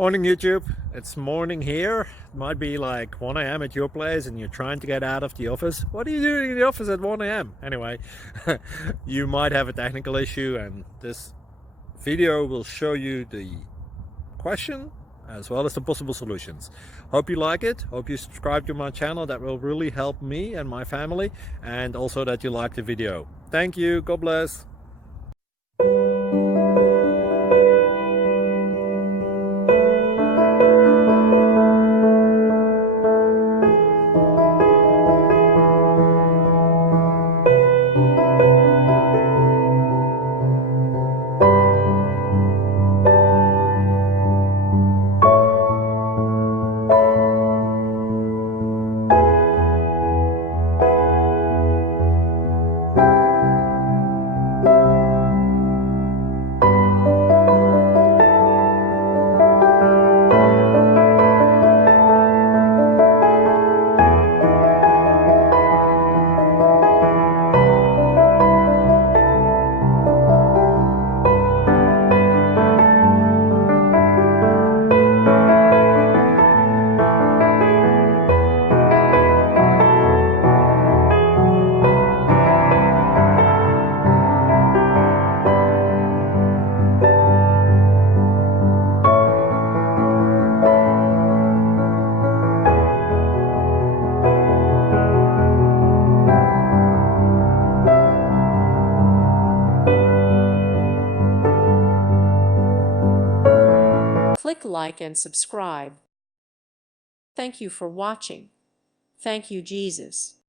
Morning YouTube, it's morning here. It might be like 1 a.m. at your place and you're trying to get out of the office. What are you doing in the office at 1 a.m.? Anyway, you might have a technical issue and this video will show you the question as well as the possible solutions. Hope you like it, hope you subscribe to my channel. That will really help me and my family, and also that you like the video. Thank you, God bless. Click like and subscribe. Thank you for watching. Thank you, Jesus.